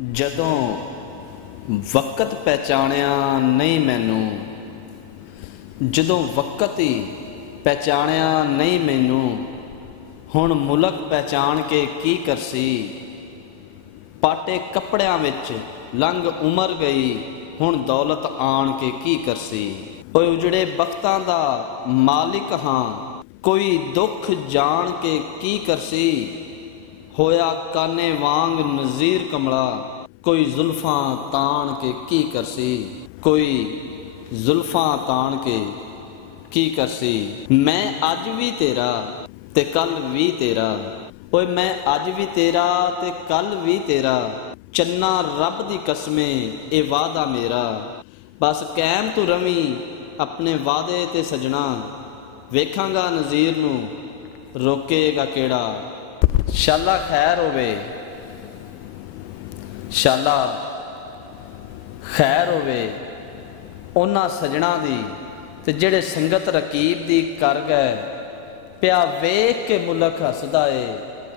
जदों वक़्त पहचानिया नहीं मैनू, जदों वक़्त ही पहचानिया नहीं मैनू, हुण मुलक पहचान के की करसी। पाटे कपड़ियां विच लंघ उमर गई, हुण दौलत आन के की करसी। ओए उजड़े बख्तां दा मालिक हाँ, कोई दुख जान के की करसी। होया काने वांग नज़ीर कमला, कोई जुल्फां तान के की करसी। कोई जुल्फां तान के की करसी। मैं अज भी तेरा ते कल भी तेरा, ओए मैं अज भी तेरा ते कल भी तेरा। चन्ना रब दी कसमे ए वादा मेरा, बस कैम तू रवी अपने वादे ते सजना। वेखांगा नज़ीर नू रोकेगा केड़ा, शाला खैर होवे, शाला खैर होवे उन्हां सजना दी ते जेड़े संगत रकीब दी कर गए। पिया वेख के मुलक हसदा ए,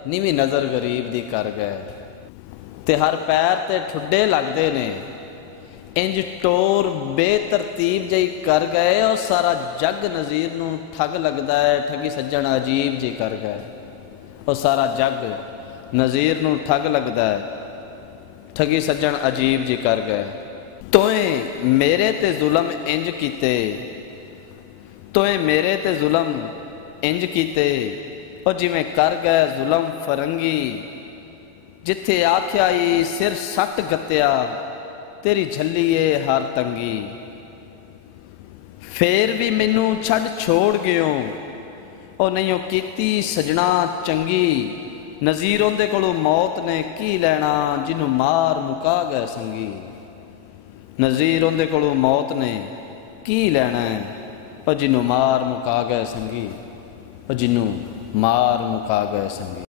नीवी नज़र गरीब दी कर गए। ते हर पैर ते ठुड्डे लगदे ने, इंज टोर बेतरतीब जही कर गए। और सारा जग नज़ीर नू ठग लगदा है, ठगी सज्जण अजीब जी कर गए। और सारा जग नज़ीर नू ठग लगदा है, ठगी सज्जण अजीब जी कर गए। तोए मेरे ते जुलम इंज कीते, तोए मेरे ते जुलम इंज कीते। और जिवें कर गए जुलम फरंगी, जिथे आख्या ही सिर सट गत्या, तेरी झल्लीए हर तंगी। फेर भी मैनू छड़ छोड़ गयो, और नहीं कीती सजना चंगी। नज़ीर उहदे कोलों मौत ने की लैना, जिन्हों मार मुका गए संगी। नज़ीर उहदे कोलों मौत ने की लैना है, और जिन्हों मार मुका गए संगी। और जिन्हों मार मुका गए संगी।